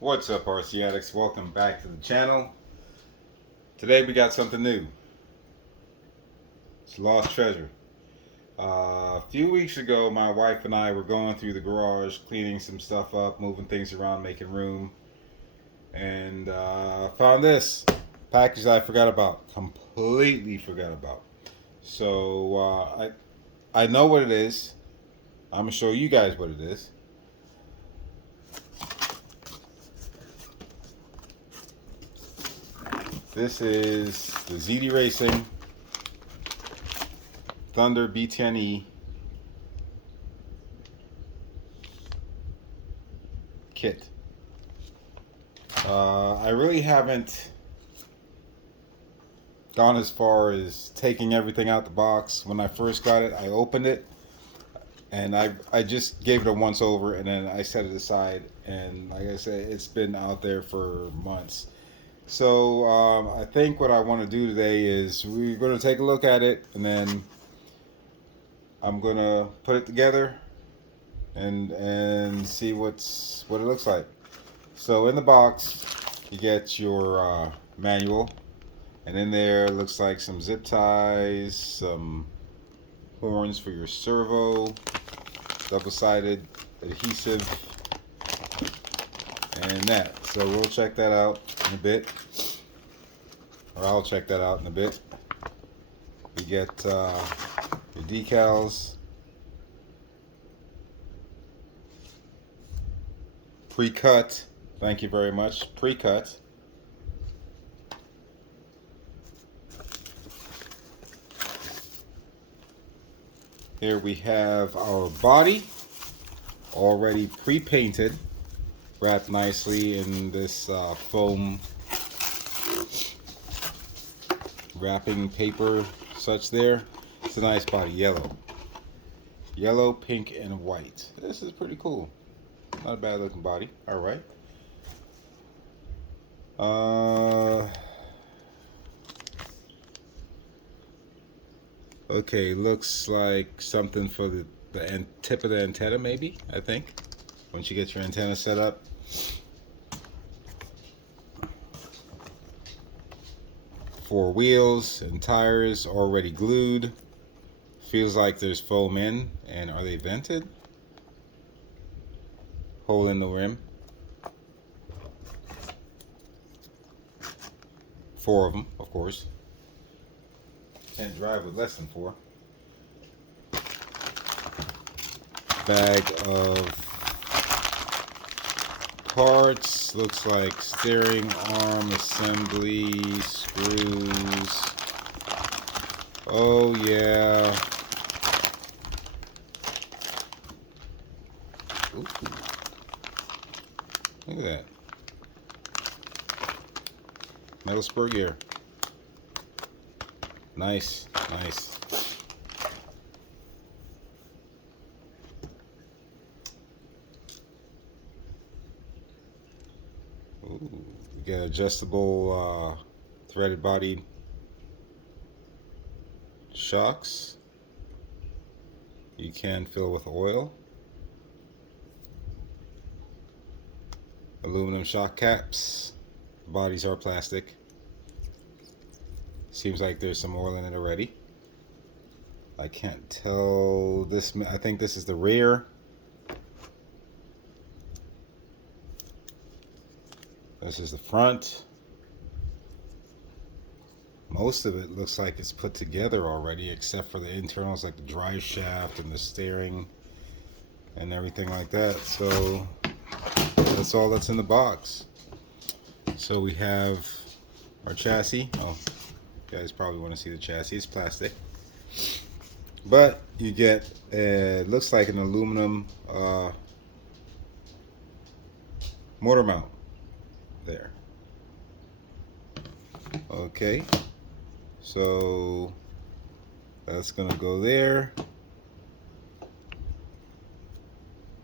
What's up, RC addicts? Welcome back to the channel. Today we got something new. It's lost treasure. A few weeks ago, my wife and I were going through the garage, cleaning some stuff up, moving things around, making room, and found this package that I forgot about. Completely forgot about. So I know what it is. I'm gonna show you guys what it is. This is the zdracing Thunder B-10E kit. I really haven't gone as far as taking everything out the box. When I first got it, I opened it and I just gave it a once over and then I set it aside. And like I said, it's been out there for months. So I think what I want to do today is we're going to take a look at it and then I'm going to put it together and see what it looks like. So in the box, you get your manual, and in there looks like some zip ties, some horns for your servo, double-sided adhesive, and that. So we'll check that out in a bit, or I'll check that out in a bit. You get your decals, pre-cut. Thank you very much. Pre-cut. Here we have our body already pre-painted, wrapped nicely in this foam wrapping paper such there. It's a nice body, yellow, pink, and white. This is pretty cool. Not a bad looking body. All right. Okay, looks like something for the tip of the antenna, maybe, I think. Once you get your antenna set up. Four wheels and tires already glued. Feels like there's foam in. And are they vented? Hole in the rim. 4 of them, of course. Can't drive with less than 4. Bag of parts. Looks like steering arm assembly, screws. Oh yeah. Ooh. Look at that. Metal spur gear. Nice, nice. Ooh, we got adjustable threaded body shocks. You can fill with oil. Aluminum shock caps. The bodies are plastic. Seems like there's some oil in it already. I can't tell this. I think this is the rear. This is the front. Most of it looks like it's put together already, except for the internals like the drive shaft and the steering and everything like that. So that's all that's in the box. So we have our chassis. Oh, you guys probably want to see the chassis. It's plastic. But you get, it looks like an aluminum motor mount there. Okay, so that's gonna go there.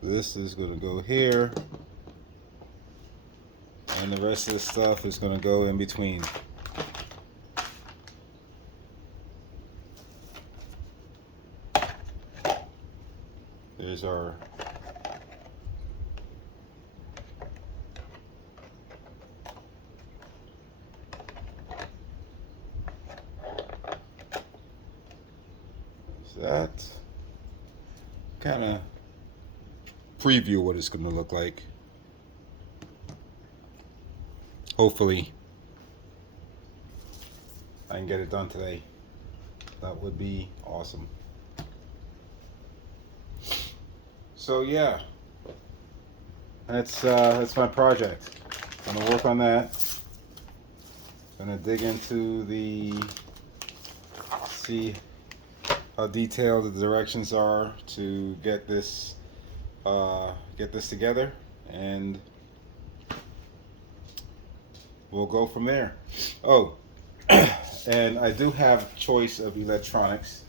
This is gonna go here. And the rest of the stuff is gonna go in between. There's our that kind of preview what it's going to look like. Hopefully I can get it done today. That would be awesome. So yeah, that's my project. I'm gonna work on that. Gonna dig into see how detailed the directions are to get this together, and we'll go from there. Oh, and I do have choice of electronics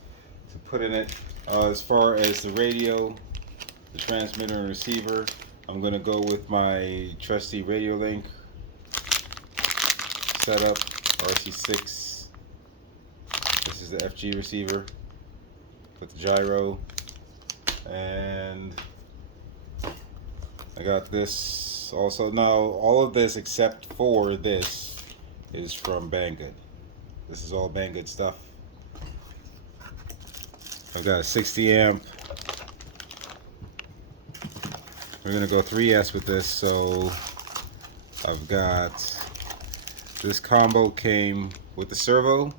to put in it. As far as the radio, the transmitter and receiver, I'm going to go with my trusty Radio Link setup, RC6. This is the FG receiver with the gyro, and I got this also. Now all of this except for this is from Banggood. This is all Banggood stuff. I've got a 60 amp. We're gonna go 3S with this, so I've got this combo came with the servo,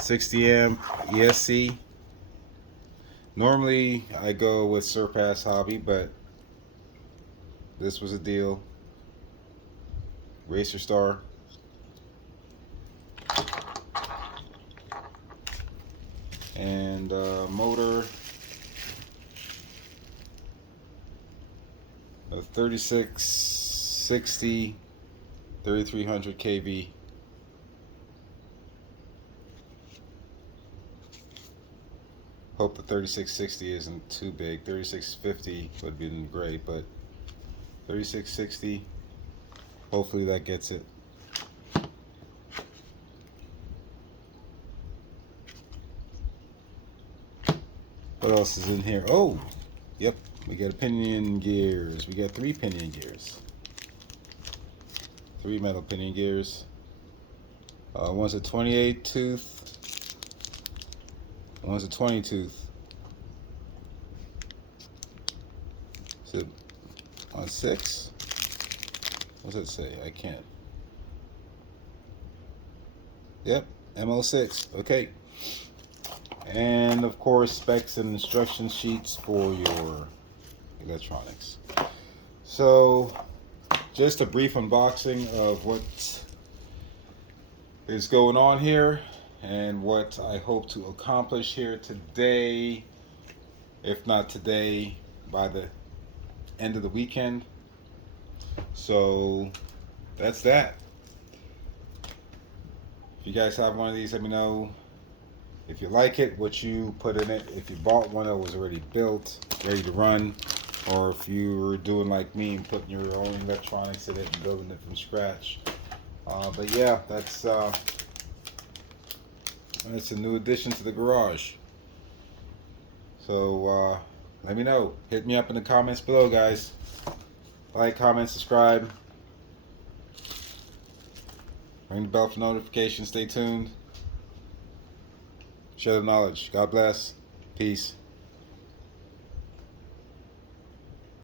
60 amp ESC. Normally I go with Surpass Hobby, but this was a deal. Racer Star. And motor of 3660 3300 kV. Hope the 3660 isn't too big. 3650 would have been great, but 3660, hopefully that gets it. What else is in here? Oh, yep, we got pinion gears. We got 3 pinion gears. 3 metal pinion gears. One's a 28 tooth. One's a 20 tooth. Is it on 6? What's it say? I can't. Yep, MO6. Okay. And of course, specs and instruction sheets for your electronics. So, just a brief unboxing of what is going on here and what I hope to accomplish here today, if not today, by the end of the weekend. So that's that. If you guys have one of these, let me know if you like it, what you put in it. If you bought one that was already built, ready to run, or if you were doing like me and putting your own electronics in it and building it from scratch. But yeah, that's a new addition to the garage. So let me know. Hit me up in the comments below, guys. Like, comment, subscribe. Ring the bell for notifications. Stay tuned. Share the knowledge. God bless. Peace.